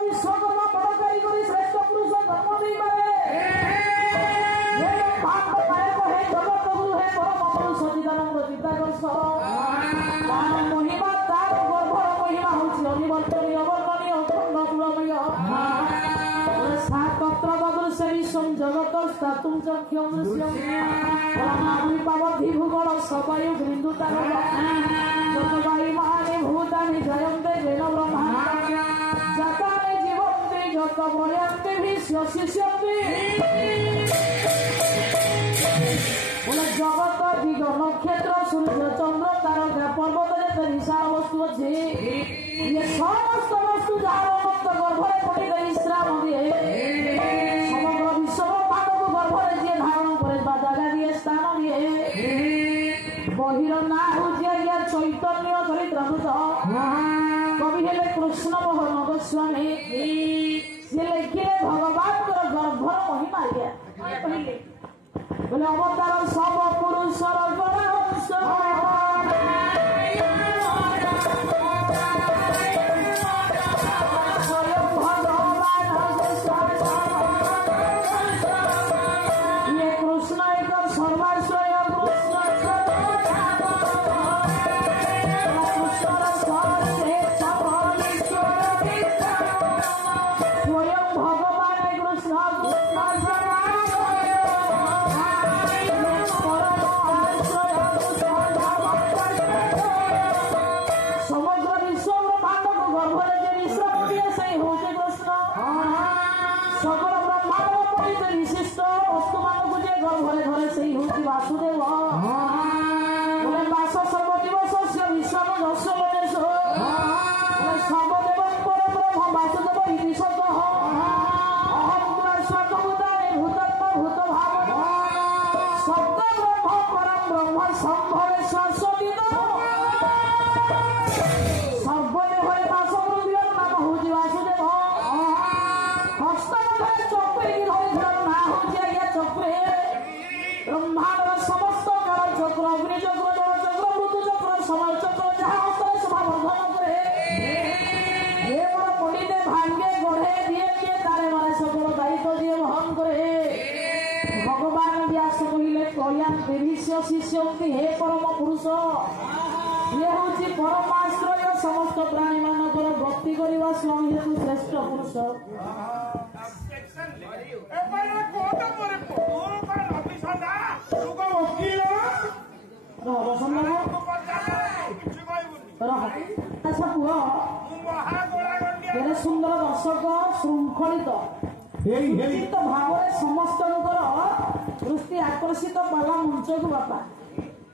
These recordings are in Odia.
विश्वकर्मा बड़ कारीगरी श्रेष्ठ पुरुष जन्म दे पारे ये भाग नायक है जगत गुरु है परम पुरुष चिदानंद चित्ताकर्षण तार महिमा तार गर्भर महिमा होछि अनिवर्तनीय अवर्तनीय अखंड दुरमय सातत्र ददृश्य विश्वं जगत स्थातुं चख्यं दृश्यं प्राणाविपावधि भूगोल सवायु गृन्दुतानव जगवायुमानि भूतानि जयन्ते वेन ब्रह्माण्ड जातानि जीवन्ति जत प्रयान्ति विश्वसिष्यन्ति बोले जगत दिग नक्षत्र सूर्य चंद्र तारका पर्वत जते विशाल वस्तु अछि ये समस्त वस्तु जहाँ अनंत गर्भरे पड़ित विश्राम दिए समग्र विश्व ब्रह्मांड को गर्भरे जी धारण करे जगह दिए स्थान दिए बहिर ना होछि या चैतन्य चरित्रामृत कवि हेले कृष्ण मोहन गोस्वामी से लिखिले भगवान गर्भर महिमा ये कहले बोले अवतार सब पुरुषर गणवंश ये कृष्ण एक सर्वाश्रय स्वयं भगवान कृष्ण समग्र विश्व ब्रह्मांड को गर्भरे जे विश्राम दिए से होते कृष्ण समग्र ब्रह्मांड परित विशिष्ट वस्तु मान को जे गर्भरे धरे से होती वासुदेव बोले वास सर्वदिवसस्य विश्वम दस्य मनेश बोले सर्वदेव परब्रह्म वासुदेव इति सतः अहं त्वा स्वतभूतानि भूतात्मा भूतभाव सत्य ब्रह्म परं ब्रह्म संभवे शाश्वती सर्वदेवरे वासुदेव नाम होछि वासुदेव हस्तमुखे चक्रे धरिधर ना होछि आज्ञा चक्रे ब्रह्मांडर समस्त काल चक्र अग्नि चक्र जल चक्र ऋतु चक्र समय चक्र जहाँ हस्ତରେ सभा वर्धन करे ये बड़ पंडिते भांगे गढ़े दिए दिए तारे मारे सकल दायित्व दिए वहन करे भगवान व्यास कहिले कल्याण देवीस्य शिष्यंति हे परम पुरुष ये होछि परमाश्रय समस्त प्राणी मानकर भक्ति करवा स्वामी हेतु श्रेष्ठ पुरुष अच्छा पुह सुंदर दर्शक श्रृंखलित चित्त भाव समस्त दृष्टि आकर्षित पाला मंच को बापा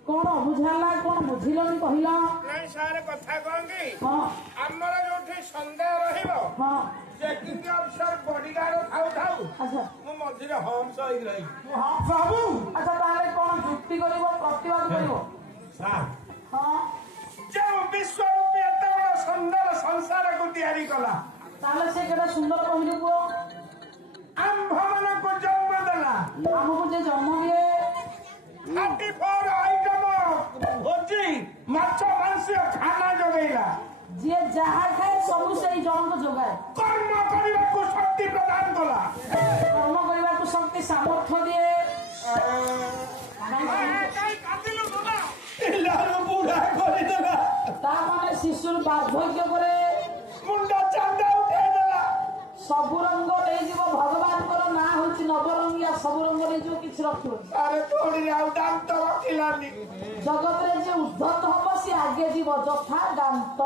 कौन बुझाला कौन बुझिलनि कहिला नहीं सारे कथा कहंगी हां हमर जोठी संदेह रहिबो हां चेकिंग अफसर बॉडीगार्ड थाउ थाउ अच्छा मो मझिरे हंस होई रही हां बाबू अच्छा ताले कौन युक्ति करिवो प्रतिवाद करिवो सार हां जो विश्व रूपी एते बड़ सुंदर संसार को तैयारी कला ताले से केडा सुंदर कहिलु को आम भवन को जन्म देला हमको जे जन्म दिए 34 आइटम भोजी माछ मांस खाना जगैला जे जहाँ खाए सब से जन को जोगाए कर्म करने को शक्ति प्रदान कला कर्म करने को शक्ति सामर्थ्य दिए शिशु बार्धक्य करे मुंडा चांदा उठे देला सबु रंग लेजिबो भगवान को ना होछि नवरंगिया सबु रंग लेजिबो किछ रखिबो अरे थोड़ी आउ दांत रखिलानी जगत रे जे उद्धत हबो से आगे जीव जथा दांत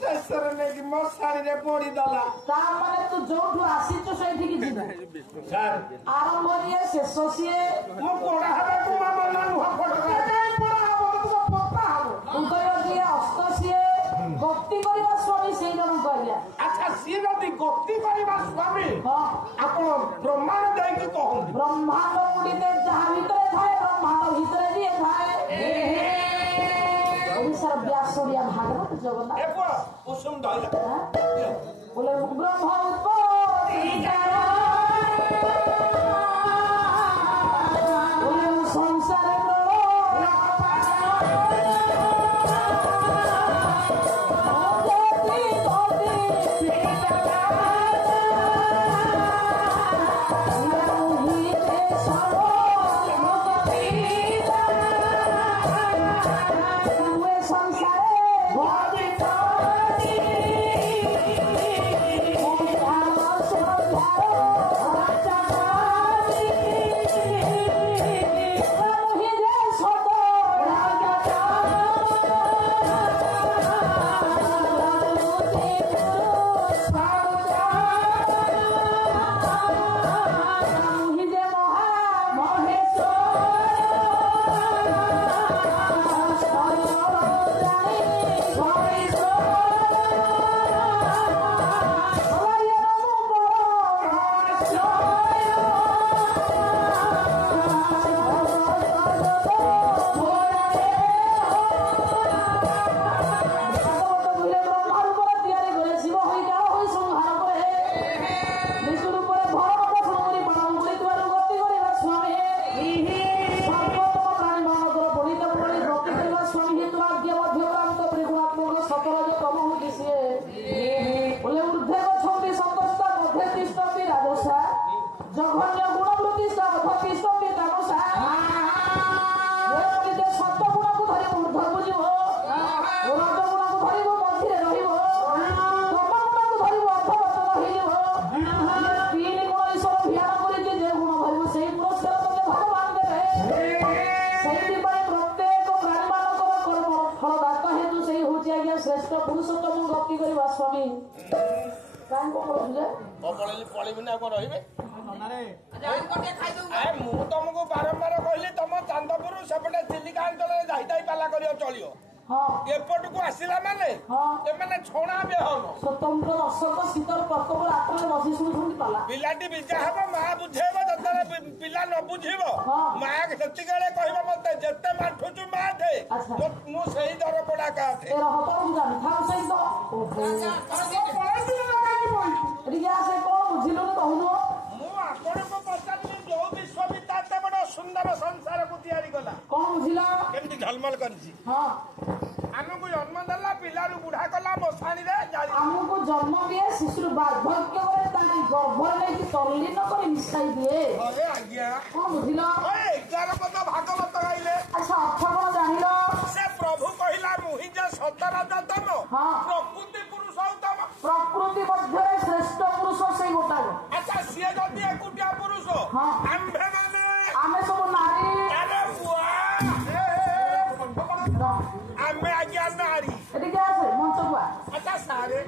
शेषर ने कि मसारी रे पड़ी दला ता माने तू जोठु आसीचो सेठी कि जीव सर आरंभ रे शेष सिए मो कोडा हबे तू मामा ना नुहा फटका पड़ा हबो तो पक्का हबो उदय दिए अस्त सिए भक्ति करबा स्वामी सेई जन कहलिया अच्छा सी नदी गति करबा स्वामी हां आपण ब्रह्मांड जाई कि कहन ब्रह्मांड उड़ीते जहाँ भीतर थाए ब्रह्मांड भीतर भी थाए ओडिसा व्यासोरिया भागवत जगन्नाथ एको कुसुम दला बोले ब्रह्म उत्पत्ति जरा बोले संसार ଭଲ ଦାତା ହେତୁ ସେଇ ହଉଛି ଆଜ୍ଞା ଶ୍ରେଷ୍ଠ ପୁରୁଷୋତ୍ତମ ଗତି କରିବା ସ୍ୱାମୀ। କାହିଁ କଣ କହୁଥିଲେ ପଳେଇବି ନା କଣ ରହିବେ? ମୁଁ ତମକୁ ବାରମ୍ବାର କହିଲି ତମ ଚାନ୍ଦପୁର ସେପଟେ ଚିଲିକା ଅଞ୍ଚଳରେ ଯାଇ ପାଲା କରିବ ଚଳିବ। ଏପଟକୁ ଆସିଲା ମାନେ ଏମାନେ ଛଣା ବେହନ ସ୍ୱତନ୍ତ୍ର ଅଶୋକ ଶୀତଳ ପ୍ରକୋପ ରାତ୍ରରେ ବସି ଶୁଣୁଛନ୍ତି ପାଲା। ପିଲାଟି ବିଜା ହବ ମା ବୁଝେଇବ ଯେତେବେଳେ ପିଲା ନ ବୁଝିବ ମା ସେତିକି ବେଳେ କହିବ ମତେ ଯେତେ ମାଠୁଛୁ ମାଠେ ମୁଁ ସେଇ ଦରପଡା କାଠେ। ମୁଁ ଆପଣଙ୍କୁ ପଚାରିଲି ଯୋଉ ବିଶ୍ୱବିଦ୍ୟା ଏତେ ବଡ ସୁନ୍ଦର ସଂସାରକୁ ତିଆରି କଲା କଣ ବୁଝିଲା କେମିତି ଝଲମଲ କରିଛି। ଆମକୁ ଜନ୍ମ ଦେଲା ପିଲାରୁ ବୁଢା କଲା ମଶାଣିରେ ଆମକୁ ଜନ୍ମ ଦିଏ ଶିଶୁର ବାର୍ଦ୍ଧକ୍ୟ ବେଳେ ତାଙ୍କ ଗର୍ଭରେ ନେଇକି ତଲ୍ଲୀନ କରି ମିଶାଇ ଦିଏ। ଆଜ୍ଞା କଣ ବୁଝିଲ? 11 ପଦ ଭାଗବତ ଗାଇଲେ। ଆଚ୍ଛା ଅର୍ଥ କଣ ଜାଣିଲ? ସେ ପ୍ରଭୁ କହିଲା ମୁହିଁ ଯେ ସତରଜତମ ପ୍ରକୃତି ପୁରୁଷୋତ୍ତମ। ପ୍ରକୃତି ମଧ୍ୟରେ ଶ୍ରେଷ୍ଠ ପୁରୁଷ ସେଇ ଗୋଟାକ। ଆଚ୍ଛା ସିଏ ଯଦି ଏକୁଟିଆ ପୁରୁଷ ଆମ୍ଭେ ମାନେ ଆମେ ସବୁ ନାରୀ। ଆମେ ଆଜ୍ଞା ନାରୀ। ଏଠିକି ଆସେ ମଞ୍ଚକୁ। ଆଚ୍ଛା ସାରେ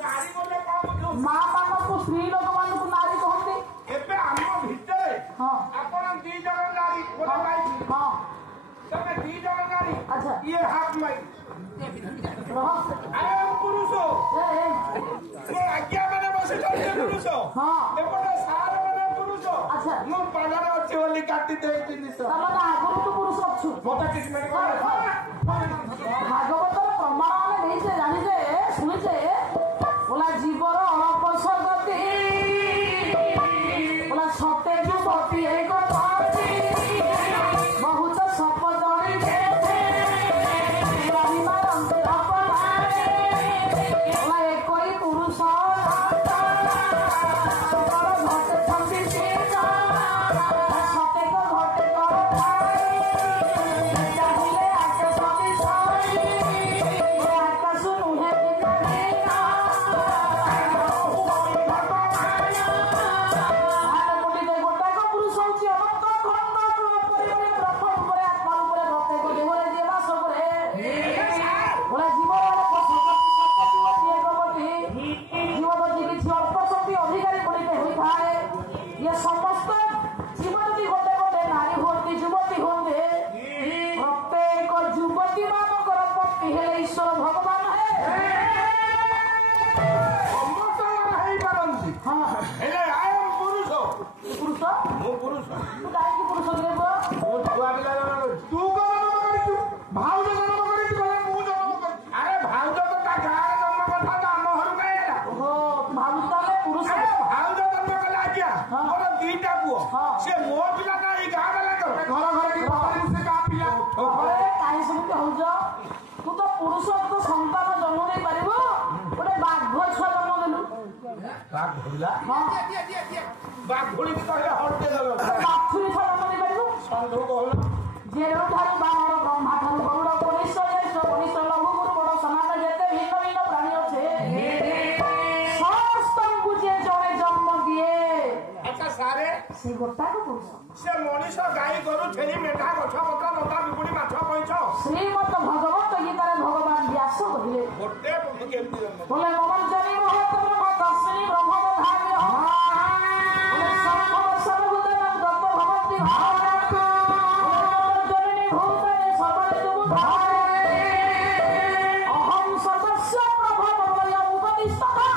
ନାରୀ ବୋଲେ କଣ? ମା ମାନଙ୍କୁ ସ୍ତ୍ରୀ ଲୋକମାନଙ୍କୁ ନାରୀ କହନ୍ତି। ଏବେ ଆମ ଭିତରେ ଆପଣ 2 ଜଣ ନାରୀ ଗୋଟେ ମାଇକି ତମେ 2 ଜଣ ନାରୀ। ଆଚ୍ଛା ଇଏ ହାଫ ମାଇକି ପୁରୁଷ ଆଜ୍ଞା ମାନେ ବସିଛନ୍ତି ପୁରୁଷ ଏପଟେ ସାର ମାନେ ପୁରୁଷ। ମୁଁ ପାନରେ ଅଛି ବୋଲି କାଟି ଦେଇ ଜିନିଷ ଆଗରୁ ତୁ ପୁରୁଷ ଅଛୁ। ଭାଗବତର ପ୍ରମାଣ ଆମେ ଦେଇଛେ ଜାଣିଛେ ଶୁଣିଛେ ବୋଲା ଜୀବର ଅଳପ ସଗତି ବୋଲା ସତେ ଯୁବତୀ ଏକ ବହୁତ ସପ ଜଣିଛେ ଏକଇ ପୁରୁଷ ଘଟେ ଛବିଶ ସତେକ ଘଟେ ଚାହିଁଲେ ଆକେ ଛବିଶ ଆକାଶ ନୁହେଁ ଗୋଟାକ ପୁରୁଷ ହଉଛି ଅନନ୍ତ ଖଣ୍ଡ ଉପରେ ବ୍ରହ୍ମ ଉପରେ ଆତ୍ମା ଉପରେ ପ୍ରତ୍ୟେକ ଦେହରେ ଯିଏ ବାସ କରେ କିଛି ଅଳ୍ପ ଶକ୍ତି ଅଧିକାରୀ ପଡ଼ିତେ ହୋଇଥାଏ। ଇଏ ସମସ୍ତ ଜୀବ ଯଦି ଗୋଟେ ଗୋଟେ ନାରୀ ହୁଅନ୍ତି ଯୁବତୀ ହୁଅନ୍ତେ ପ୍ରତ୍ୟେକ ଯୁବତୀ ମାନଙ୍କର ପତି ହେଲେ ଈଶ୍ୱର ଭଗବାନ ହେଇପାରନ୍ତି। ହେଲେ ଆୟ ପୁରୁଷ ପୁରୁଷ ମୁଁ ପୁରୁଷ ତୁ କାହିଁକି ପୁରୁଷ ଦେବ? ମୁଁ ଛୁଆ ପିଲା ଜନ୍ମ କରିଛୁ। ତୁ କଣ ଜନ୍ମ କରିଛୁ? ଭାଉଜ ଜନ୍ମ କରିଛୁ ମୁଁ ଜନ୍ମ କରିଛି। ଆରେ ଭାଉଜ ତ ତା ଗାଁରେ ଜନ୍ମ କରିଥାନ୍ତା ଆମ ଘରୁ କାହିଁ ହେଲା? ଭାବୁଛୁ ତାହେଲେ ପୁରୁଷ ଭାଉଜ ଜନ୍ମ କଲେ ଆଜ୍ଞା ମୋର 2ଟା ପୁଅ ସେ ମୋ ପିଲା ନା ଏଇ ଗାଁ ବାଲାଙ୍କର ଘର ସେ ଗାଁ ପିଲା କାହିଁ ସେମିତି ହଉଛ? ତୁ ତ ପୁରୁଷ ତୁ ସନ୍ତାନ ଜନ୍ମ ଦେଇ ପାରିବୁ ଗୋଟେ ବାଘ ଛୁଆ ଜନ୍ମ ଦେଲୁ। ବାଘୁଳିକି କହିଲେ ହଟକେ ଦେଲ ବାଛୁରୀ ଛୁଆ ଜନ୍ମ ଦେଇ ପାରିବୁ। ସନ୍ଧୁ କହୁନ ଯେଉଁଠାରୁ ବାନର ବ୍ରହ୍ମା ଠାରୁ ଗରୁଡ଼ କନିଷ୍ଠ ଜ୍ୟେଷ୍ଠ କନିଷ୍ଠ ଲଘୁ ଗୁରୁ ବଡ଼ ସମାଜ ଯେତେ ଭିନ୍ନ ଭିନ୍ନ ପ୍ରାଣୀ ଅଛେ ସମସ୍ତଙ୍କୁ ଯିଏ ଜଣେ ଜନ୍ମ ଦିଏ ଆଚ୍ଛା ସାରେ ସେ ଗୋଟାକ ପୁରୁଷ। ସେ ମଣିଷ ଗାଈ ଗୋରୁ ଛେଳି ମେଣ୍ଢା ଗଛ ପତ୍ର ଲତା ବିପୁଳି ମାଛ କଇଁଛ ଶ୍ରୀମଦ ଭଗବତ ଗୀତାରେ ଭଗବାନ ବ୍ୟାସ କହିଲେ ଗୋଟେ କେମିତି ବୋଲେ ମମଞ୍ଜନି ମହତ୍ଵ ତସ୍ମିନି ବ୍ରହ୍ମ ଧାର୍ମ୍ୟ ସର୍ବଭୂତାନାଂ ଦତ୍ତ ଭବନ୍ତି ମମଞ୍ଜନି ଭୂତାନି ସର୍ବଜୀବ ଅହଂ ସର୍ବସ୍ୟ ପ୍ରଭବମୟ ଉପନିଷ୍ଠତା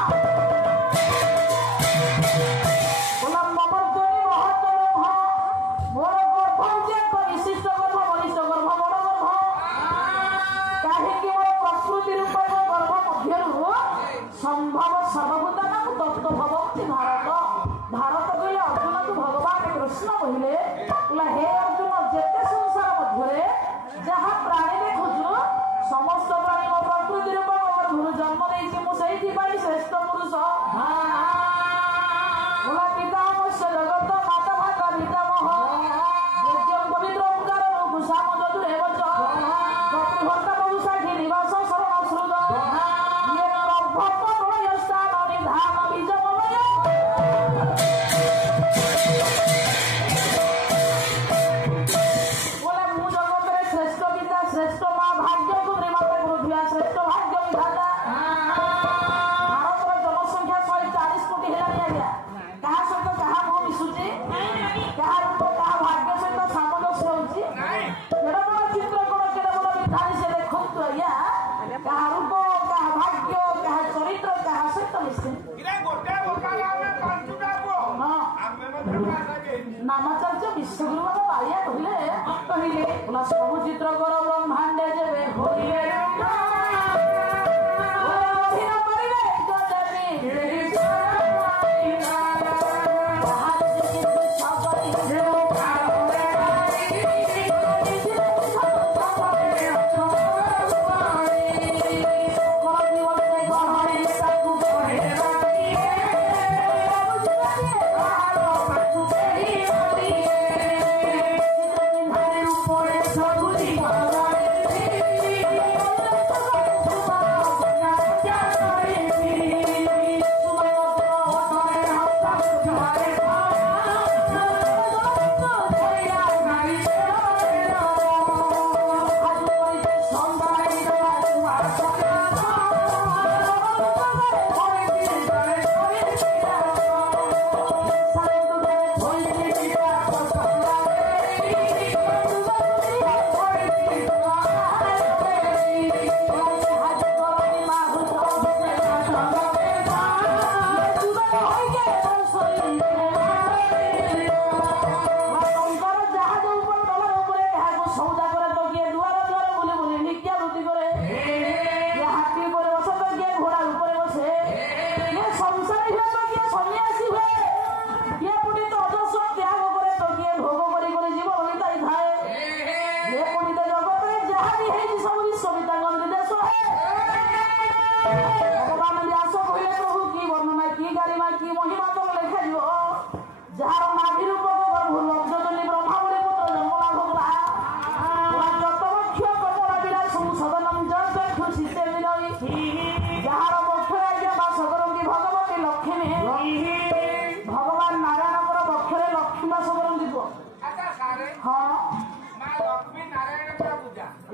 ବୋଲା ମମଞ୍ଜନି ମହତ୍ଵ ମୋର ଗର୍ଭ ଯେ ଏକ ବିଶିଷ୍ଟ ଗର୍ଭ ବରିଷ୍ଠ ଗର୍ଭ ବଡ଼ ଗର୍ଭ କାହିଁକି ମୋର ପ୍ରକୃତି ରୂପ ଗର୍ଭ ମଧ୍ୟରୁ ସମ୍ଭବ ସର୍ବଭୂତାନାଂ ଦତ୍ତ ଭବନ୍ତି ଭାରତ କହିଲେ ଅର୍ଜୁନକୁ ଭଗବାନ କୃଷ୍ଣ କହିଲେ ହେ ଅର୍ଜୁନ ଯେତେ ସଂସାର ମଧ୍ୟରେ ଯାହା ପ୍ରାଣୀ ଦେଖୁଛୁ ସମସ୍ତ ପ୍ରାଣୀ ମୋ ପ୍ରକୃତି ରୂପ ମୋ ଗର୍ଭରୁ ଜନ୍ମ ଦେଇଛି ମୁଁ ସେଇଥିପାଇଁ ଶ୍ରେଷ୍ଠ ପୁରୁଷ। ପିତାମହସ୍ୟ ଜଗତ ମାତା ଭାତା ପିତାମହ ଯଜ୍ଞ ପବିତ୍ର ଓଙ୍କାର କୁଶାମ ଯଦୁରେବ ଚ ଗତିଭର୍ତ୍ତା ବହୁଶାଖୀ ନିବାସ ଶରଣ ଶ୍ରୁତ ଇଏ ପ୍ରଭବ ପ୍ରଳୟ ସ୍ଥାନ ନିଧାନ ବୀଜମୟ ବୋଲେ ମୁଁ ଜଗତରେ ଶ୍ରେଷ୍ଠ ପିତା ଶ୍ରେଷ୍ଠ ମା ଭାଗ୍ୟକୁ नामाचार्य विश्वगुरु बाबा बारिया कहले सब चित्रकर ब्रह्मांडे जेबे होइले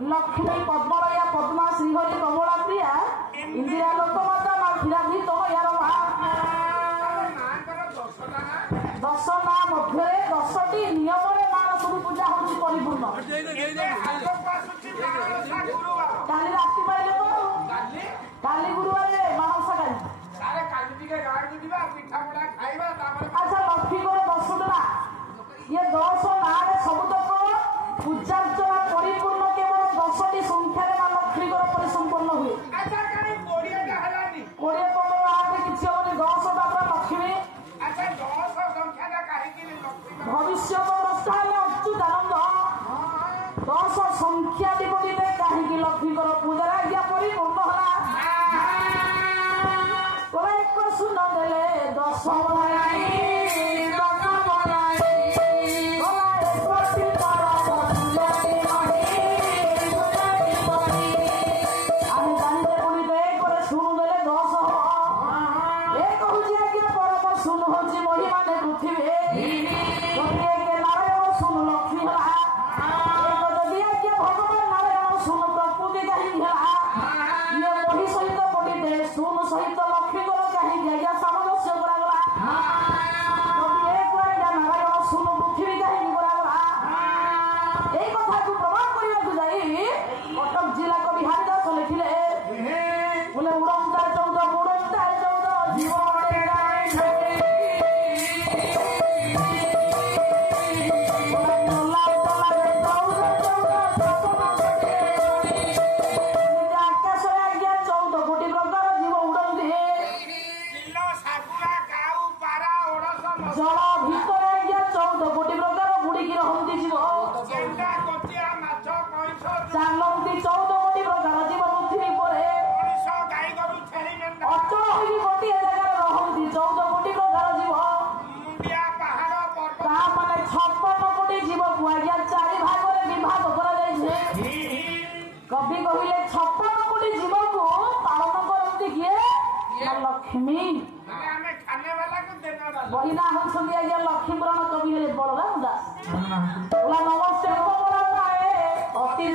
लक्ष्मी पद्मलया पद्मा श्रीहरि कमला प्रिया इंदिरा लोकमाता माधुराधी तम यार दश ना मध्य 10टी नियम सब पूजा हूँ परिपूर्ण काली राति पाइले काली गुरुवार मानसा अच्छा लक्ष्मी को 10 टा ये 10 ना सबुतक पूजार्चना परिपूर्ण केवल 10टी संख्यार मां लक्ष्मी को परिसंपन्न हुए 20-15 किसी हम 10 लक्ष्मी भविष्य अवस्था अच्युतानंद 10 संख्याधिपति कहीं लक्ष्मी पूजा आज्ञा परिपूर्ण है एक सुन देले 10 कवि कहले 56 कोटी जीव को पालन करती किए लक्ष्मी बहिना हम लक्ष्मी पुराण कवि हेले बलराम दास नमस्ते अति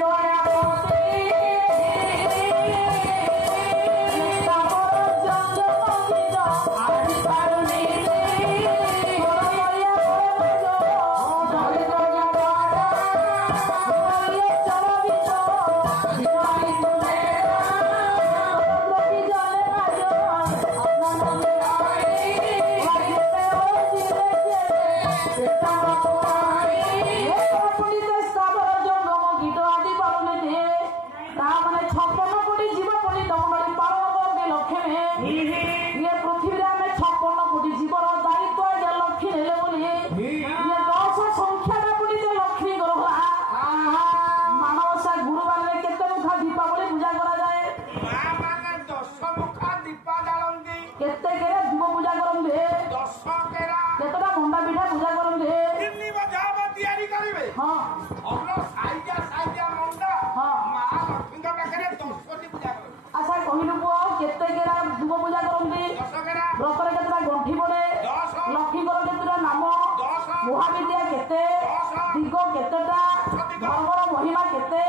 Thank you. 56 कोटी जीव कोटी दमनरी पालन करके लक्ष्मी ये पृथ्वी रे हमें 56 कोटी जीवर दायित्व ये लक्ष्मी नेले बोली ये 10 संख्या रे कोटी जे लक्ष्मी गरहला मानवसा गुरुवार रे केते मुखा दीपावली पूजा करा जाए मां माने 10 मुखा दीपा जालंदी केते केरे दीप पूजा करंदे 10 केरा केतटा मंडा पिठा पूजा करंदे किन्नी बजावा तैयारी करिवे हां हमरो साइजा मंडा हां मां लक्ष्मी का पाखरे 10 कोटी पूजा करे अच्छा कहिलु को केते केरा दीप पूजा करंदे 10 केरा व्रतरे केतटा गंठी पड़े 10 लक्ष्मी कर केतटा नाम 10 महाविद्या केते दिग केतेटा धर्मर महिमा केते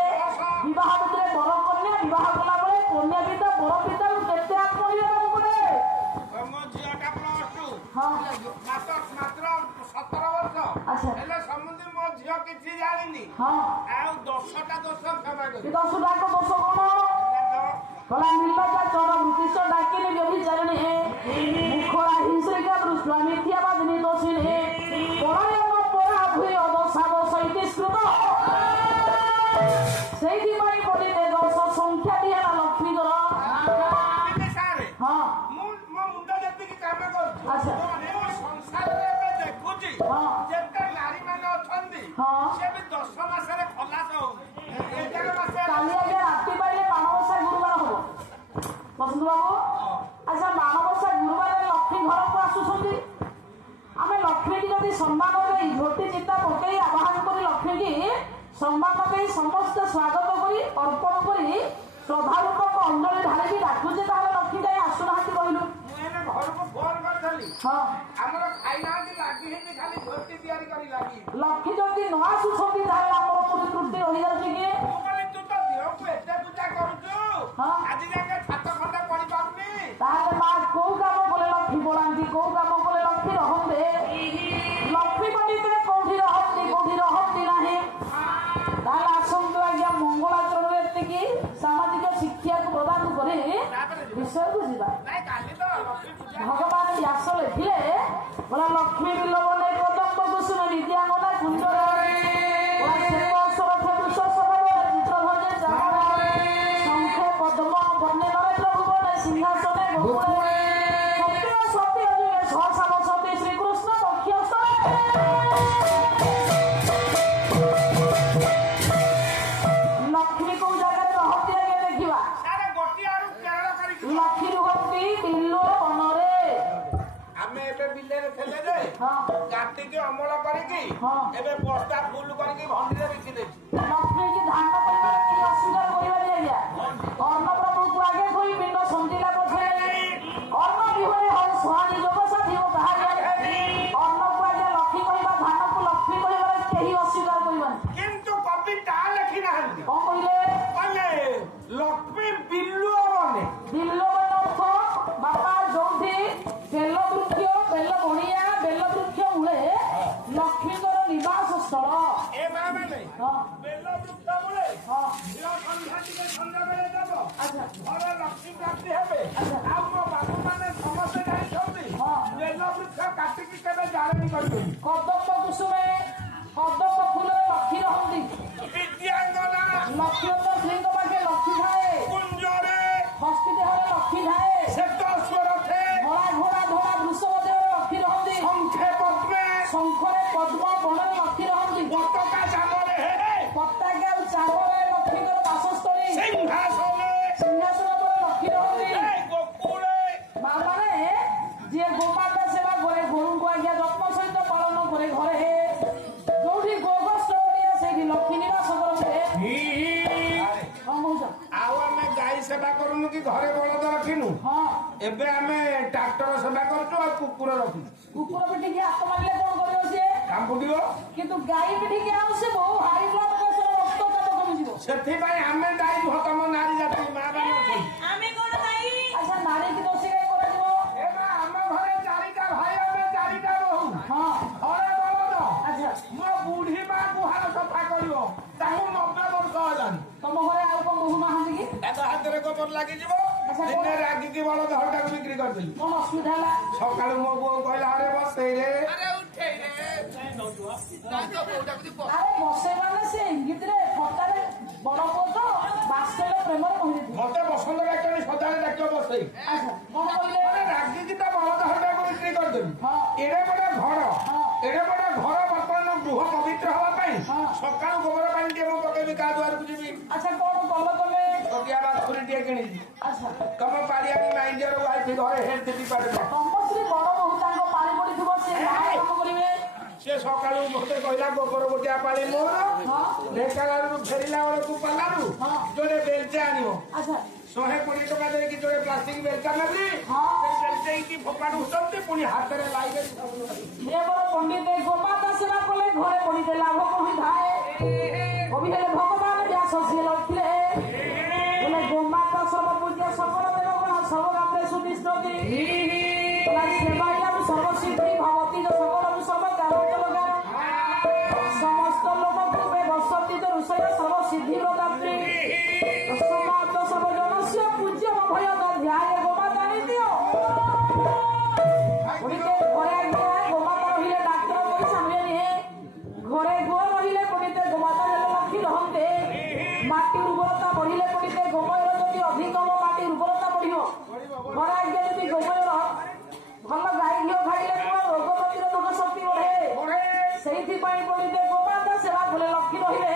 विवाह भितरे बर कन्या विवाह कला बेले कन्या पिता बर पिता केते आत्मनिर्भर करे मो झियाटा प्लस 2 हां मात्र 17 वर्ष अच्छा हेले समुद्र मो झिया किछि जानिनी हां आ 10टा दोष क्षमा कर ये 10 टा को दोष कोन भला मिलता चोर वृत्तिस डाकिनी व्यभिचारिणी मुखरा हिंसरिका दृष्टा मिथ्यावादिनी दोषिणी परायण परा भूय दशाव सैतिस्कृत सेही पाई बोलिते 10 संख्या दिया लक्ष्मी कर सारे हां मो मुंडा जति की काम कर अच्छा मो संसार रे पे देखुची हां जेते नारी माने अछंदी हां से भी 10 मास रे खलास हो 11 मास काली आगे राति पाइले मानवसा गुरुवार हो बसंत बाबू अच्छा मानवसा गुरुवार लक्ष्मी घर को आसुछंदी आमे लक्ष्मी की जदि सम्मान देई झोटी चिता पकई आवाहन करी लक्ष्मी की सम्मान देई समस्त स्वागत करी अर्पण करी श्रद्धापूर्वक अंजलि ढाली डाकुचे ताहले लक्ष्मी जाई आसुनाहांती कहलु मैंने घर को फोन कर थली हां हमर खाइना की लागी हेती खाली झोटी तैयारी करी लागी लक्ष्मी जदि न आसुछंदी ताहले हमर पुरी त्रुटि रहि जाउची कि तू बोली तू तो देह को एते पूजा करूछु हां आज जाके छात खंडे पड़ी पाउनी ताहले मा को काम बोले लक्ष्मी बोलांती को काम बोले लक्ष्मी रहंदे लक्ष्मी पंडित रे कोठी रहंती नाही ताहले आसंतु आज्ञा मंगलाचरण एते की सामाजिक शिक्षा को प्रदान करे विषय को जीवा नहीं काली तो लक्ष्मी पूजा भगवान व्यास लिखिले बोला लक्ष्मी बिलोबने कदम्ब कुसुम विद्यांगना कुंजरे बोला श्वेत सरथ वृष सबले चित्र भजे चामरे शंखे पद्म बन्ने नरेंद्र भुवने सिंहासने गोकुले सत्य सत्य युगे सहसा सती श्री कृष्ण पक्षस्थले लक्ष्मी को जगह रहती है देखिवा सारे गोटी आरु केरळ करी लक्ष्मी रुहती बिल्लो बनरे आमे एबे बिले रे थेले रे हां काटी के अमल करी की हां एबे बस्ता फुल करी की भंडी रे बिकी दे लक्ष्मी की धान परिवार की असुविधा कोई बन गया अन्न प्रभु को आगे कोई पिंड संतिला पछे अन्न बिहरे हर सुहानी जोग साथी हो कहा अन्न को आगे लक्ष्मी कहबा धान को लक्ष्मी कहबा केही अस्वीकार करबन किंतु कवि ता लिखि नाहंती कोन कहले कले लक्ष्मी बिल्लु बने बिल्लो बनर्थ बापा जोठी बेल बणिया बेल वृक्ष मूले लक्ष्मीकर निवास स्थल ए बाबा नहीं हां बेल वृक्ष मूले हां ଝିଅ ସନ୍ଧ୍ୟା ଟିକେ ସନ୍ଧ୍ୟା ବେଳେ ଦେବ अच्छा ଘରେ ଲକ୍ଷ୍ମୀ ପ୍ରାପ୍ତି ହେବେ ଆଉ ମୋ ବାବୁ ମାନେ ସମସ୍ତେ ଜାଣିଛନ୍ତି ହଁ। ବେଲ ବୃକ୍ଷ କାଟିକି କେବେ ଜାଳେଣି କରିବେନି कदम्ब कुसुमे कदम्ब फूल लक्ष्मी रहती ବିଦ୍ୟାଙ୍ଗନା लक्ष्मी तो श्री पाखे लक्ष्मी थाए କୁଞ୍ଜରେ हस्ती देह लक्ष्मी थाए ଶ୍ଵେତ ସ୍ୱରଥେ धड़ा घोड़ा धड़ा वृषभ देह लक्ष्मी रहती ଶଙ୍ଖେ ପଦ୍ମେ शंखरे पद्म बणरे लक्ष्मी रहती ପତାକା ଚାମରେ ହେ पताका चावरे लक्ष्मीकर वासस्थली ସିଂହାସନେ सिंहासन पर लक्ष्मी रहती ଏ ଗୋକୁଳେ माने जे गोमाता सेवा करे गोरु को आज्ञा जत्न सहित पालन करे घरे जोठी गोगोष्ठ करिया सेठी लक्ष्मी निवास करते कौन कहछ ଆଉ ଆମେ ଗାଈ ସେବା କରୁନୁ କି ଘରେ ବଳଦ ରଖିନୁ हां ଏବେ ଆମେ ଟ୍ରାକ୍ଟର ସେବା କରୁଛୁ ଆଉ କୁକୁର ରଖୁଛୁ कुकुर पिठी के हाथ मारले कोन करियो से କାମୁଡ଼ିବ किंतु गाई पिठी के आउसिबो हाई ब्लड प्रेशर रक्त चाप कमिଯିबो ସେଥିପାଇଁ ଆମେ ଦାୟୀ ତମ नारी ଜାତି ମା ମାନେ ଅଛନ୍ତି ଆମେ କଣ ଦାୟୀ? अच्छा नारी की दोषी काई कराଯିबो ଏବେ ଆମ ଘରେ 4ଟା ଭାଇ ଆମେ 4ଟା ବୋହୂ हां ଘରେ ବଳଦ अच्छा ମୋ ବୁଢୀ ମା ଗୁହାଳ ସଫା କରିବ ତାକୁ 90 ବର୍ଷ ହେଲାଣି तुम घरे आउ कोन बहु नाहंती की ଏଟା ହାତରେ ଗୋବର ଲାଗିଯିବ ଦିନେ ରାଗିକି ବଳଦ ହଳଟାକୁ ବିକ୍ରି କରିଦେଲି कोन असुविधा होला ସକାଳୁ ମୋ ବୋଉ କହିଲା ଆରେ ବସେଇରେ अरे बसे माने से इंगित रे फटारे बड़ पुଅ तो बास्केले ପ୍ରେମରେ କହିଦେଇଥିଲେ। ମତେ ବସନ୍ତ ଡାକ୍ତର ସଦାବେଳେ ଡାକ୍ତର ବସେଇ ଆଚ୍ଛା କଣ କହିଲେ? ରାଗିକି ତ ବଳଦ ହଣ୍ଡାକୁ ବିକ୍ରି କରିଦେବି। ଏଡେ ବଡ ଘର ଏଡେ ବଡ ଘର ବର୍ତ୍ତମାନ ଗୃହ ପବିତ୍ର ହବା ପାଇଁ ସକାଳୁ ଗୋବର ପାଣି ଟିକେ ମୁଁ ପକେଇବି କାହା ଦୁଆରକୁ ଯିବି। ଆଚ୍ଛା କଣ କଲ ତମେ? ଛୋଟିଆ ବାଛୁରୀ ଟିକେ କିଣିଛି। ଆଚ୍ଛା ତମ ପାଳିଆଣି ମାଇଣ୍ଡିଅର ୱାଇଫ ଘରେ ହେଲ୍ଥ ଡିପାର୍ଟମେଣ୍ଟ ତମ ଶ୍ରୀ ବଡ ବୋହୁ ତାଙ୍କ ପାଳି ପଡିଥିବ ସେ କାମ କରିବେ। ସେ ସକାଳୁ ମତେ କହିଲା ଗୋବର ଗୋଟିଆ ପାଳି ମୋର ଢେଙ୍କାନାଳରୁ ଫେରିଲା ବେଳକୁ ପାଲାରୁ ଯୋଡେ ବେଲଚା ଆଣିବ। ଆଚ୍ଛା 120 ଟଙ୍କା ଦେଇକି ଯୋଡେ ପ୍ଲାଷ୍ଟିକ ବେଲଚା ନେଲି ବେଲଚେଇକି ଫୋପାଡୁଛନ୍ତି ପୁଣି ହାତରେ ଲାଇବେ। ଦେବର ପଣ୍ଡିତ ଗୋମାତା ସେବା କଲେ ଘରେ ପଡିତେ ଲାଭ କହିଥାଏ। କବି ହେଲେ ଭଗବାନ ବ୍ୟାସ ସିଏ ଲଖିଲେ ବୋଲେ ଗୋମାତା ସର୍ବପୂଜ୍ୟ ସକଳ ଦେବଗଣ ସର୍ବଗାତ୍ରେ ସୁତିଷ୍ଠତି ସେବାୟାମ୍ ସର୍ବସିଦ୍ଧି ଭବତି ସକଳରୁ ସର୍ବକାରକଲକା ସମସ୍ତ ଲୋକଙ୍କୁ ବସତିତ ଋଷୟ ସର୍ବସିଦ୍ଧି ପ୍ରଦାତ୍ରୀ ସମାପ୍ତ ସର୍ବଜନସ୍ୟ ପୂଜ୍ୟ ଭୟ ଧ୍ୟାୟ ଗୋମାତା ନିତ୍ୟ। ପଣ୍ଡିତେ ଘରେ ଆଜ୍ଞା ଗୋମାତା ରହିଲେ ଡାକ୍ତର ପଇସା ମିଳେନି। ଘରେ ଗୋ ରହିଲେ ପଣ୍ଡିତେ ଗୋମାତା ହେଲେ ଲକ୍ଷ୍ମୀ ରହନ୍ତେ। ମାଟି ଉର୍ବରତା ବଢିଲେ ପଣ୍ଡିତେ ଗୋମୟର ଯଦି ଅଧିକ ମାଟି ଉର୍ବରତା ବଢିବ। ଘରେ ଆଜ୍ଞା ଯଦି ଗୋମୟର ଭଲ ଗାଈ ଘିଅ ଖାଇଲେ ରୋଗ ପ୍ରତିରୋଧକ ଶକ୍ତି ବଢେ। ସେଇଥିପାଇଁ ପଣ୍ଡିତେ ଗୋମାତା ସେବା କଲେ ଲକ୍ଷ୍ମୀ ରହିଲେ।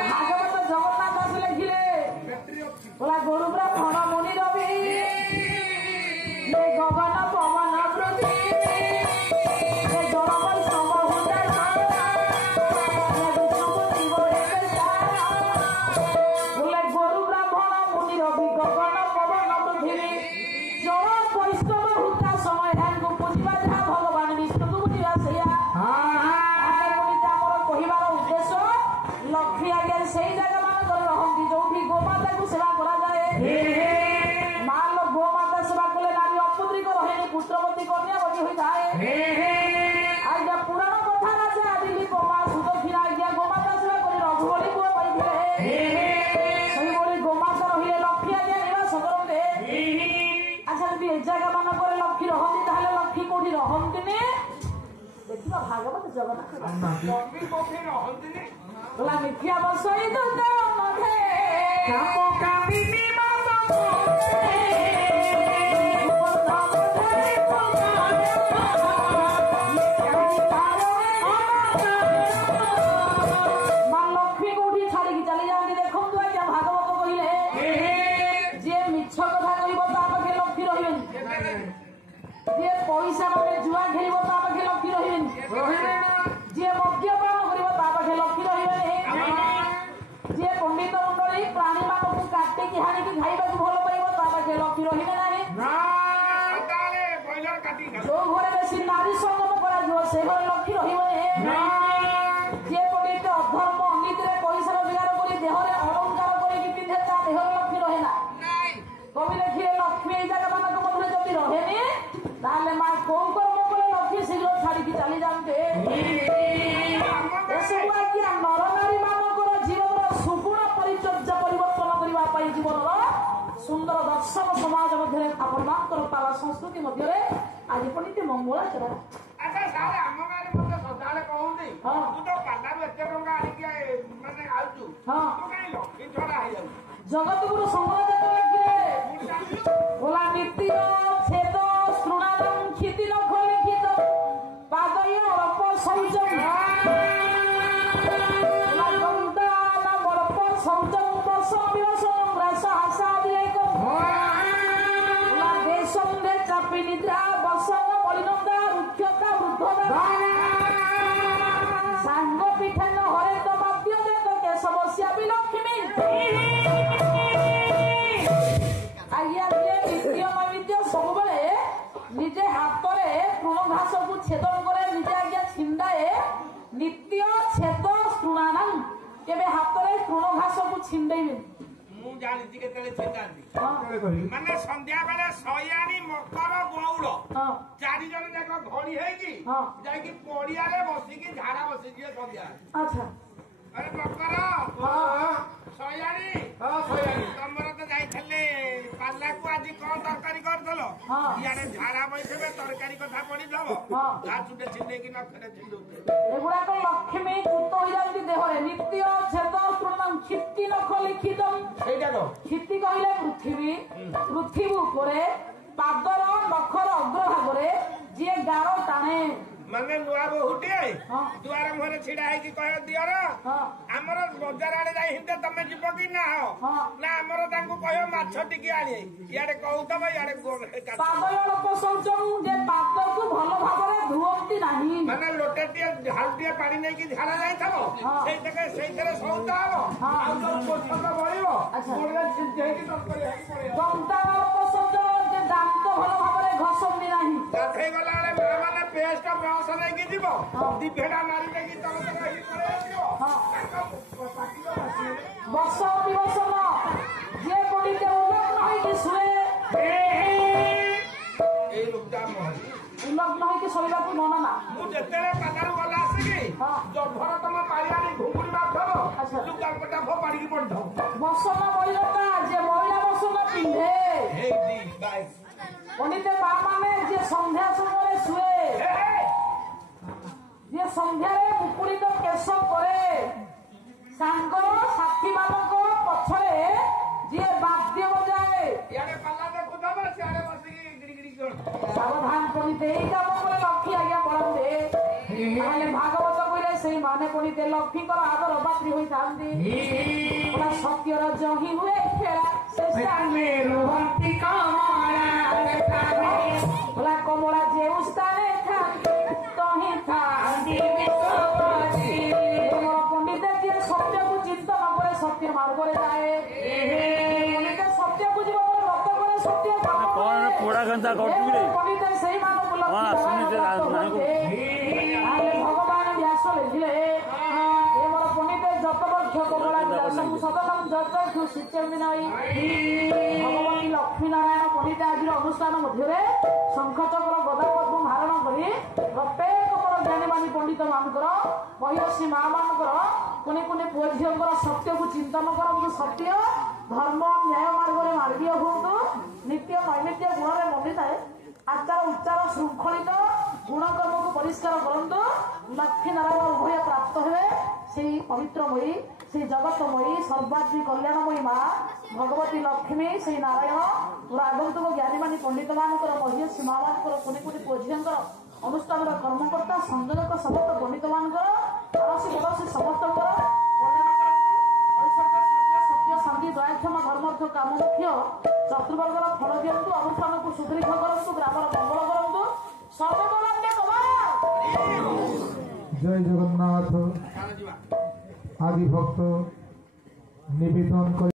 ଭାଗବତ ଜଗନ୍ନାଥ ଦାସ ଲେଖିଲେ ବୋଲା ଗୋରୁ ବ୍ରାହ୍ମଣ ମୁନି ରବି ଗଗନ ପବନ ପ୍ରତି ଜଳ ବୈଷ୍ଣବ ବୋଲେ ଗୋରୁ ବ୍ରାହ୍ମଣ ମୁନି ରବି ଗଗନ ପବନ ପୃଥିବୀ ଜଳ ବୈଷ୍ଣବ ହୃତା ସମୟ ହ୍ୟାଙ୍କୁ ବୁଝିବା ଯାହା ଭଗବାନ ବିଷ୍ଣୁକୁ ବୁଝିବା ସେଇଆ। ଆମର କହିବାର ଉଦ୍ଦେଶ୍ୟ ଲକ୍ଷ୍ମୀ ଆଜ୍ଞା ସେଇ ଜାଗା ମାନଙ୍କରେ ରହନ୍ତି ଯୋଉଠି ଗୋମାତାକୁ ସେବା କରାଯାଏ। ମା ଗୋମାତା ସେବା କଲେ ନାରୀ ଅପୁତ୍ରିକ ରହେନି ପୁତ୍ରବତୀ କନ୍ୟାବତୀ ହୋଇଥାଏ। ଆଜ୍ଞା ପୁରାଣ କଥା ରାଜା ଦିଲ୍ଲୀପ ମା ସୁଦକ୍ଷିଣା ଆଜ୍ଞା ଗୋମାତା ସେବା କରି ରଘୁବଳି ପୁଅ ପାଇଥିଲେ। ସେଇଭଳି ଗୋମାତା ରହିଲେ ଲକ୍ଷ୍ମୀ ଆଜ୍ଞା ନିବାସ କରନ୍ତେ। ଆଚ୍ଛା ଯଦି ଏ ଜାଗା ମାନଙ୍କରେ ଲକ୍ଷ୍ମୀ ରହନ୍ତି ତାହେଲେ ଲକ୍ଷ୍ମୀ କୋଉଠି ରହନ୍ତିନି? ଦେଖିବା ଭାଗବତ ଜଗନ୍ନାଥ ବୋଲା ମିଥ୍ୟା ବସଇ ଦୁତ ମଧେ କାମ କାମିନୀ ମା ଲକ୍ଷ୍ମୀ କୋଉଠି ଛାଡିକି ଚାଲି ଯାଆନ୍ତି। ଦେଖନ୍ତୁ ଆଜ୍ଞା ଭାଗବତ କହିଲେ ଯିଏ ମିଛ କଥା କହିବ ତା ପାଖେ ଲକ୍ଷ୍ମୀ ରହିବେନି। ଯିଏ ପଇସା ମାନେ ଜୁଆ ଖେଳିବ ତା ପାଖେ ଲକ୍ଷ୍ମୀ ରହିବେନି। ଯିଏ ମଦ୍ୟପାନ କରିବ ତା ପାଖେ ଲକ୍ଷ୍ମୀ ରହିବେନି। ଯିଏ ପଣ୍ଡିତ ମଣ୍ଡଳୀ ପ୍ରାଣୀ ମାନଙ୍କୁ କାଟିକି ହାଣିକି ଖାଇବାକୁ ଭଲ ପାଇବ ତା ପାଖେ ଲକ୍ଷ୍ମୀ ରହିବେ ନାହିଁ। ଯୋଉ ଘରେ ବେଶୀ ନାରୀ ସଙ୍ଗମ କରାଯିବ ସେ ଘରେ ଲକ୍ଷ୍ମୀ ରହିବନି। ଯିଏ ପଣ୍ଡିତ ଅଧର୍ମ ଅନୀତିରେ ପଇସା ରୋଜଗାର କରି ଦେହରେ ଅଳଙ୍କାର କରିକି ପିନ୍ଧେ ତା ଦେହରେ ଲକ୍ଷ୍ମୀ ରହେ ନା। କବି ଲେଖିଲେ ଲକ୍ଷ୍ମୀ ଏଇ ଜାଗା ମାନଙ୍କ ମଧ୍ୟରେ ଯଦି ରହେନି ତାହେଲେ ମା କୋଉ କର୍ମ କଲେ ଲକ୍ଷ୍ମୀ ଶୀଘ୍ର ଛାଡିକି ଚାଲି ଯାଆନ୍ତେ। ଏସବୁ ଆଜ୍ଞା ନର ନାରୀ ମାନଙ୍କର ଜୀବନର ସୁଗୁଣ ପରିଚର୍ଯ୍ୟା ପରିବର୍ତ୍ତନ କରିବା ପାଇଁ ଜୀବନର ସୁନ୍ଦର ଦର୍ଶନ ସମାଜ ମଧ୍ୟରେ ଆପଣମାନଙ୍କର ପାଲା ସଂସ୍କୃତି ମଧ୍ୟରେ ଆଜି ପଣ୍ଡିତ ମଙ୍ଗଳାଚରଣ। ଆଚ୍ଛା ସାର୍ ଆମ ଗାଁରେ ମତେ ସଦାବେଳେ କହୁନ୍ତି ତୁ ତ ପାଲାରୁ ଏତେ ଟଙ୍କା ଆଣିକି ମାନେ ଆଉଛୁ ତୁ କାହିଁ ଲକ୍ଷ୍ମୀ ଛଡା ହେଇଯାଉଛୁ। ଜଗତଗୁରୁ ଶଙ୍କରାଚାର୍ଯ୍ୟ ଲେଖିଲେ ବୋଲା ନିତ୍ୟ ଛେଦ ଶୃଣାନଂ କ୍ଷିତି ନଖ ଲିଖିତ ପାଦୟ ଅଳ୍ପ ଶୌଚଂ ଅଳ୍ପ ଶୌଚଂ ବସ ବିବସଂ ଗ୍ରାସ ହାସାଦିଲେକ ଦେଶଂ ଦେ ଚାପି ନିଦ୍ରା ବସନ ବଳିନନ୍ଦା ରୁକ୍ଷତା ବୃଦ୍ଧତା ସାଙ୍ଗ ପିଠେନ ହରେ ତ ବାଦ୍ୟ ଦେତ କେଶବସ୍ୟା ବିଲକ୍ଷ୍ମୀ। ଆଜ୍ଞା ଯିଏ ନିତ୍ୟ ନୈମିତ୍ୟ ସବୁବେଳେ ନିଜେ ହାତରେ ତୃଣ ଘାସକୁ ଛେଦନ କରେ ନିଜେ ଆଜ୍ଞା ଛିଣ୍ଡାଏ। ନିତ୍ୟ ଛେଦ ଶୃଣାନଂ କେବେ ହାତରେ ତୃଣ ଘାସକୁ ଛିଣ୍ଡେଇବେନି। ମୁଁ ଜାଣିଛି କେତେବେଳେ ଛିଣ୍ଡାନ୍ତି ମାନେ ସନ୍ଧ୍ୟା ବେଳେ ଶୟାଣି ମକର ଗଉଳ 4 ଜଣ ଯାକ ଘଡି ହେଇକି ଯାଇକି ପଡିଆରେ ବସିକି ଝାଡା ବସିଯିବେ ସନ୍ଧ୍ୟା। ଆଚ୍ଛା ଆରେ ମକର ଶୟାଣି ତମର ତ ଯାଇଥିଲେ ପାଲାକୁ ଆଜି କଣ ତରକାରୀ କରିଥିଲ? ଇଆଡେ ଝାଡା ବଇଥିବେ ତରକାରୀ କଥା ପଡିଦବ ତା ଚୁଟେ ଛିଣ୍ଡେଇକି ନଖରେ ଛିଣ୍ଡଉଥିବେ ଏଗୁଡାକ ଲକ୍ଷ୍ମୀ କୃତ ହୋଇଯାନ୍ତି ଦେହରେ ନିତ୍ୟ ଛେଦ ତୃଣମ୍ କ୍ଷିତି ନଖ ଲିଖିତମ୍ ସେଇଟା ତ କ୍ଷିତି କହିଲେ ପୃଥିବୀ ପୃଥିବୀ ଉପରେ ପାଦର ନଖର ଅଗ୍ରଭାଗରେ ଯିଏ ଗାର ଟାଣେ ମାନେ ନୂଆ ବୋହୁଟିଏ ଦୁଆର ମୁହଁରେ ଛିଡା ହେଇକି କହିବ ଦିଅର ଆମର ବଜାର ଆଡେ ଯାଇ ହିନ୍ଦେ ତମେ ଯିବ କି ନା ନା ଆମର ତାଙ୍କୁ କହିବ ମାଛ ଟିକେ ଆଣି ଇଆଡେ କହୁଥବ ଇଆଡେ ପାଦଳକ ଶୌଚମ୍ ଯେ ପାଦକୁ ଭଲ ଭାବରେ ଧୁଅନ୍ତି ନାହିଁ ମାନେ ଲୋଟେଟିଏ ଢାଲଟିଏ ପାଣି ନେଇକି ଝାଡା ଯାଇଥିବ ସେଇଥିରେ ଶୌଚ ହବ ଆଉ ଯୋଉ ପୋଷକ ବଳିବ ଦନ୍ତାଳକ ଶୌଚ ଯେ ଦାନ୍ତ ଭଲ ଭାବରେ ଘଷନ୍ତି ନାହିଁ ଗାଧେଇ ଗଲା ବେଳେ ମା ମାନେ ପେଷ୍ଟ ବ୍ରଶ ନେଇକି ଯିବ ଦି ଭେଡା ମାରି ଦେଇକି ତଳ ବର୍ଷ ବିବର୍ଷଣ ଯିଏ ପଡ଼ିତେ ଉଲଗ୍ନ ହୋଇକି ଶୁଏ ଏଇ ଲୋକଟା ଉଲଗ୍ନ ହୋଇକି ଶୋଇବାକୁ ମନ ନା ମୁଁ ଯେତେବେଳେ ପାଦାରୁ ଗଲା ଆସିକି ଜଭର ତମ ପାଳିଆଣି ଘୁଙ୍ଗୁଡି ମାରୁଥବ ଲୁଗାପଟା ଫୋପାଡ଼ିକି ପଡିଥବ ବସନ ମହିଳା ଯେ ମହିଳା ବସନ ପିନ୍ଧେ ପଣ୍ଡିତ ମା ମାନେ ଯିଏ ସନ୍ଧ୍ୟା ସମୟରେ ଶୁଏ ଯିଏ ସନ୍ଧ୍ୟାରେ ମୁକୁଳିତ କେଶ କରେ ସାଙ୍ଗ ସାଥୀ ମାନଙ୍କ ପଛରେ ଯିଏ ବାଦ୍ୟ ବଜାଏ ସାବଧାନ ପଣ୍ଡିତ ଏଇ କାମ କଲେ ଲକ୍ଷ୍ମୀ ଆଜ୍ଞା ପଢନ୍ତେ ତାହେଲେ ଭାଗବତ କହିଲେ ସେଇମାନେ ପଣ୍ଡିତ ଲକ୍ଷ୍ମୀଙ୍କର ଆଦର ବାତ୍ରୀ ହୋଇଥାନ୍ତି ସତ୍ୟର ଜହି ହୁଏ ଖେଳା ସେ ରୁହନ୍ତି କମଳା କମଳା ଯେଉଁ ସ୍ଥାନେ ଥାନ୍ତି ତହିଁ ଥାନ୍ତି ପଣ୍ଡିତ ଯିଏ ସତ୍ୟକୁ ଚିନ୍ତନ করে ସତ୍ୟ ମାର୍ଗରେ ଯାଏ ପଣ୍ଡିତ ସତ୍ୟକୁ ଯିବ ରକ୍ତ করে ସତ୍ୟ ପଣ୍ଡିତ ସେଇମାନଙ୍କୁ ଭଗବାନ ବ୍ୟାସ ଲେଖିଲେ ମୋର ପଣ୍ଡିତ ଯତ ବକ୍ଷ କମଳା ବ୍ୟାସଙ୍କୁ ସଦନମ ଯତ ଶିକ୍ଷି ନାହିଁ ଭଗବତୀ ଲକ୍ଷ୍ମୀ ନାରାୟଣ ପଣ୍ଡିତ ଆଜିର ଅନୁଷ୍ଠାନ ମଧ୍ୟରେ ଶଙ୍ଖଚକ୍ର ଗଦା ପଦ୍ମ ଧାରଣ କରି ପ୍ରତ୍ୟେକ ମୋର ଜ୍ଞାନୀମାନି ପଣ୍ଡିତ ମାନଙ୍କର ମହିଷୀ ମା ମାନଙ୍କର କୁନି କୁନି ପୁଅ ଝିଅଙ୍କର ସତ୍ୟକୁ ଚିନ୍ତନ କରନ୍ତୁ ସତ୍ୟ ଧର୍ମ ନ୍ୟାୟ ମାର୍ଗରେ ମାର୍ଗୀୟ ହୁଅନ୍ତୁ ନିତ୍ୟ ନୈମିତ୍ୟ ଗୁଣରେ ମଣ୍ଡିଥାଏ ଆଚାର ଉଚ୍ଚାର ଶୃଙ୍ଖଳିତ ଗୁଣକର୍ମକୁ ପରିଷ୍କାର କରନ୍ତୁ ଲକ୍ଷ୍ମୀ ନାରାୟଣ ଉଭୟ ପ୍ରାପ୍ତ ହେବେ ସେଇ ପବିତ୍ରମୟୀ ସେଇ ଜଗତମୟୀ ସର୍ବାତ୍ମୀ କଲ୍ୟାଣମୟୀ ମା ଭଗବତୀ ଲକ୍ଷ୍ମୀ ସେଇ ନାରାୟଣ ଆଗନ୍ତୁକ ଜ୍ଞାନୀମାନି ପଣ୍ଡିତ ମାନଙ୍କର ମହିଷୀ ମା ମାନଙ୍କର କୁନି କୁନି ପୁଅ ଝିଅଙ୍କର ଅନୁଷ୍ଠାନର କର୍ମକର୍ତ୍ତା ସଂଯୋଜକ ସମସ୍ତ ପଣ୍ଡିତ ମାନଙ୍କର ପଡ଼ୋଶୀ ପଡ଼ୋଶୀ ସମସ୍ତଙ୍କର କଲ୍ୟାଣ କରନ୍ତୁ ଐଶ୍ୱର୍ଯ୍ୟ ସତ୍ୟ ଶାନ୍ତି ଦୟାକ୍ଷମ ଧର୍ମାର୍ଥ କାମମୁଖ୍ୟ ଚତୁର୍ବର୍ଗର ଫଳ ଦିଅନ୍ତୁ ଅନୁଷ୍ଠାନକୁ ସୁଦୀର୍ଘ କରନ୍ତୁ ଗ୍ରାମର ମଙ୍ଗଳ କରନ୍ତୁ ସର୍ବକଲ୍ୟାଣ ଜୟ ଜଗନ୍ନାଥ ଆଦି ଭକ୍ତ ନିବେଦନ